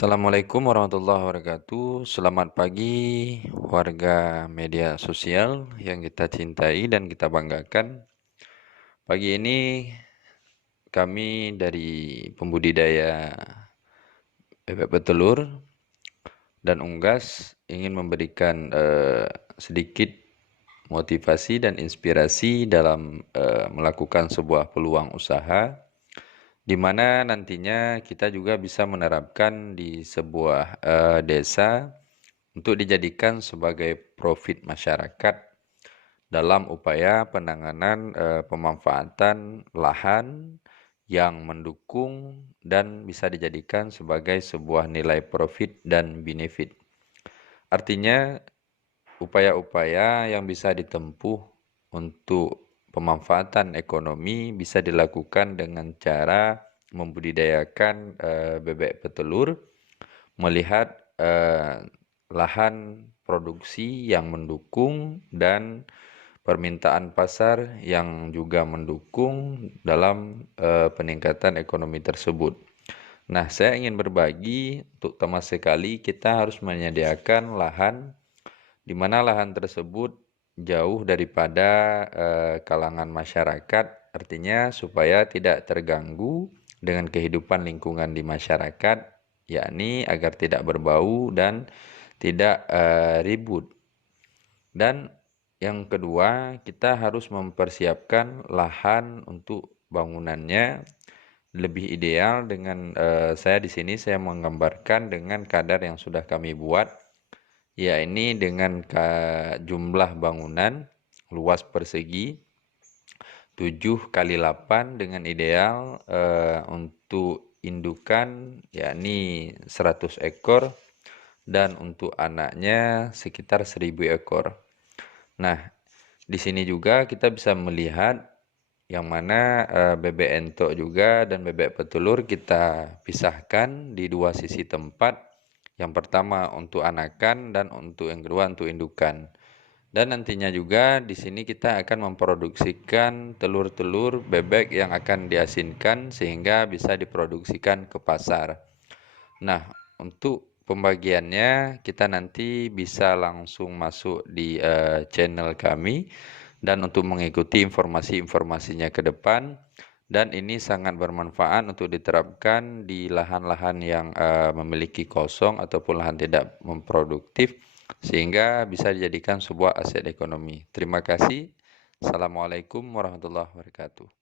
Assalamualaikum warahmatullahi wabarakatuh. Selamat pagi warga media sosial yang kita cintai dan kita banggakan. Pagi ini kami dari pembudidaya bebek petelur dan unggas ingin memberikan sedikit motivasi dan inspirasi dalam melakukan sebuah peluang usaha, di mana nantinya kita juga bisa menerapkan di sebuah desa untuk dijadikan sebagai profit masyarakat dalam upaya penanganan pemanfaatan lahan yang mendukung dan bisa dijadikan sebagai sebuah nilai profit dan benefit. Artinya upaya-upaya yang bisa ditempuh untuk pemanfaatan ekonomi bisa dilakukan dengan cara membudidayakan bebek petelur, melihat lahan produksi yang mendukung dan permintaan pasar yang juga mendukung dalam peningkatan ekonomi tersebut. Nah, saya ingin berbagi untuk pertama sekali kita harus menyediakan lahan di mana lahan tersebut jauh daripada kalangan masyarakat, artinya supaya tidak terganggu dengan kehidupan lingkungan di masyarakat, yakni agar tidak berbau dan tidak ribut. Dan yang kedua, kita harus mempersiapkan lahan untuk bangunannya lebih ideal dengan saya di sini saya menggambarkan dengan kadar yang sudah kami buat, ya ini dengan jumlah bangunan luas persegi 7 kali 8 dengan ideal untuk indukan yakni 100 ekor dan untuk anaknya sekitar 1000 ekor. Nah, di sini juga kita bisa melihat yang mana bebek entok juga dan bebek petelur kita pisahkan di dua sisi tempat. Yang pertama untuk anakan dan untuk yang kedua untuk indukan. Dan nantinya juga di sini kita akan memproduksikan telur-telur bebek yang akan diasinkan sehingga bisa diproduksikan ke pasar. Nah, untuk pembagiannya kita nanti bisa langsung masuk di channel kami dan untuk mengikuti informasi-informasinya ke depan, dan ini sangat bermanfaat untuk diterapkan di lahan-lahan yang memiliki kosong ataupun lahan tidak memproduktif sehingga bisa dijadikan sebuah aset ekonomi. Terima kasih. Assalamualaikum warahmatullahi wabarakatuh.